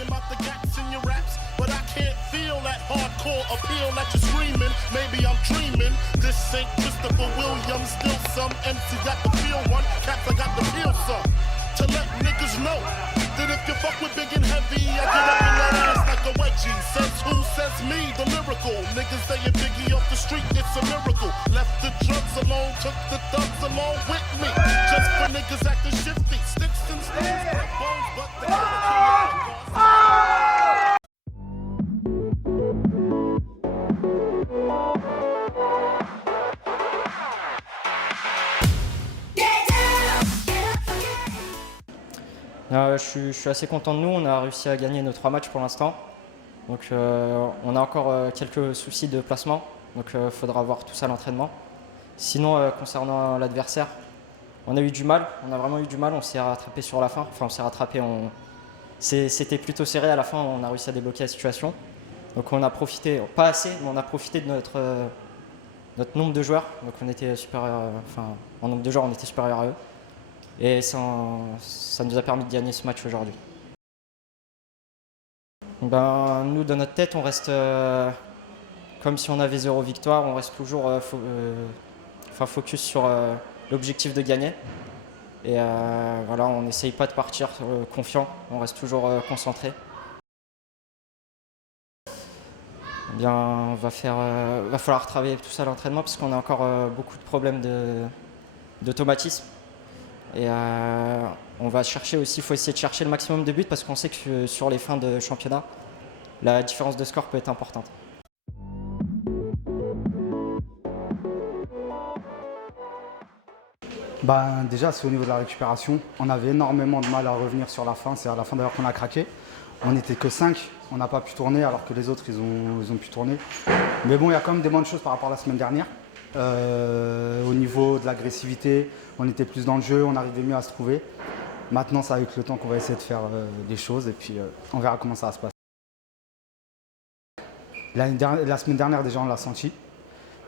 About the gaps in your raps, but I can't feel that hardcore appeal that you're screaming. Maybe I'm dreaming. This ain't Christopher Williams, still some MC got the feel one. Caps, I got the feel some. To let niggas know that if you fuck with big and heavy, I get up in that ass like a wedgie. Says who? Says me, the lyrical. Niggas saying Biggie off the street, it's a miracle. Left the drugs alone, took the thugs along with me. Just for niggas acting shifty, sticks and stones, break bones, but the Je suis assez content de nous, on a réussi à gagner nos 3 matchs pour l'instant. Donc on a encore quelques soucis de placement, donc il faudra voir tout ça à l'entraînement. Sinon concernant l'adversaire, on a eu du mal, on a vraiment eu du mal, on s'est rattrapé sur la fin. Enfin on s'est rattrapé, c'était plutôt serré à la fin, on a réussi à débloquer la situation. Donc on a profité, pas assez, mais on a profité de notre nombre de joueurs. Donc on était supérieur, en nombre de joueurs on était supérieur à eux. Et ça nous a permis de gagner ce match aujourd'hui. Nous, dans notre tête, on reste comme si on avait 0 victoire. On reste toujours focus sur l'objectif de gagner. Et voilà, on n'essaye pas de partir confiant. On reste toujours concentré. Va falloir travailler tout ça à l'entraînement parce qu'on a encore beaucoup de problèmes d'automatisme. Et on va chercher aussi, il faut essayer de chercher le maximum de buts parce qu'on sait que sur les fins de championnat, la différence de score peut être importante. Déjà, c'est au niveau de la récupération. On avait énormément de mal à revenir sur la fin. C'est à la fin d'ailleurs qu'on a craqué. On n'était que 5. On n'a pas pu tourner alors que les autres, ils ont pu tourner. Mais bon, il y a quand même des bonnes choses par rapport à la semaine dernière. Au niveau de l'agressivité, on était plus dans le jeu, on arrivait mieux à se trouver. Maintenant, c'est avec le temps qu'on va essayer de faire des choses et puis on verra comment ça va se passer. La semaine dernière, déjà, on l'a senti.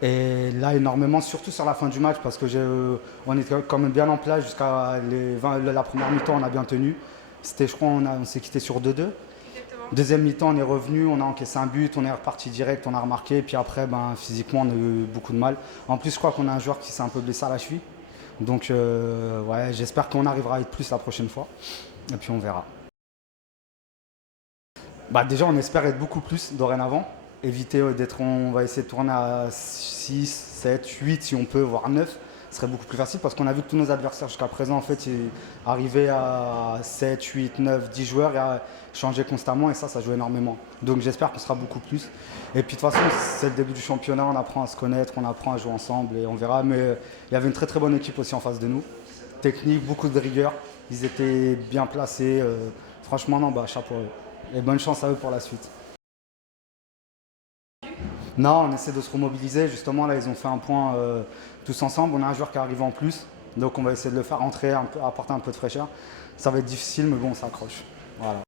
Et là, énormément, surtout sur la fin du match, parce que on était quand même bien en place jusqu'à la première mi-temps, on a bien tenu. Je crois, on s'est quitté sur 2-2. Deuxième mi-temps, on est revenu, on a encaissé un but, on est reparti direct, on a remarqué. Et puis après, physiquement, on a eu beaucoup de mal. En plus, je crois qu'on a un joueur qui s'est un peu blessé à la cheville. Donc, ouais, j'espère qu'on arrivera à être plus la prochaine fois. Et puis, on verra. Déjà, on espère être beaucoup plus dorénavant. Éviter on va essayer de tourner à 6, 7, 8 si on peut, voire 9. Ce serait beaucoup plus facile parce qu'on a vu que tous nos adversaires jusqu'à présent, en fait, arrivaient à 7, 8, 9, 10 joueurs et à changer constamment et ça joue énormément. Donc j'espère qu'on sera beaucoup plus. Et puis de toute façon, c'est le début du championnat, on apprend à se connaître, on apprend à jouer ensemble et on verra. Mais il y avait une très très bonne équipe aussi en face de nous. Technique, beaucoup de rigueur, ils étaient bien placés. Franchement, non, chapeau à eux. Et bonne chance à eux pour la suite. Non, on essaie de se remobiliser. Justement, là, ils ont fait un point tous ensemble. On a un joueur qui est arrivé en plus. Donc, on va essayer de le faire rentrer, apporter un peu de fraîcheur. Ça va être difficile, mais bon, on s'accroche. Voilà.